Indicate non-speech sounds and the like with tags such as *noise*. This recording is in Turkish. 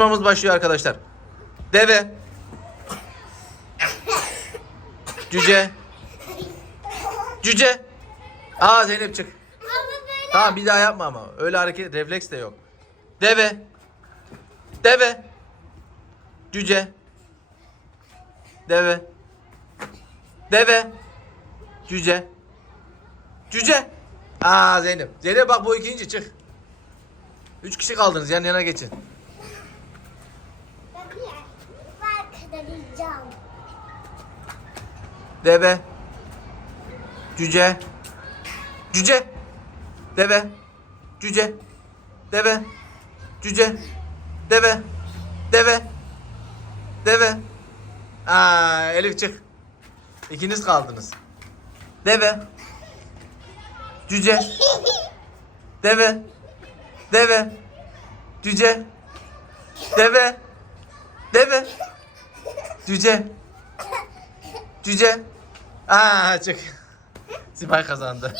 Yarışmamız başlıyor arkadaşlar. Deve. Cüce. Cüce. Aa Zeynep çık. Tamam bir daha yapma ama. Öyle hareket refleks de yok. Deve. Deve. Cüce. Deve. Deve. Cüce. Cüce. Aa Zeynep. Zeynep bak bu ikinci çık. Üç kişi kaldınız yan yana geçin. ben bir yiyeceğim. Deve. Cüce. Cüce. Deve. Cüce. Deve. Cüce. Deve. Deve. Deve. Aa Elif çık. İkiniz kaldınız. Deve. Cüce. Deve. Deve. Cüce. Deve. Deve. Cüce. *laughs* Cüce. Aa çık. Simay kazandı.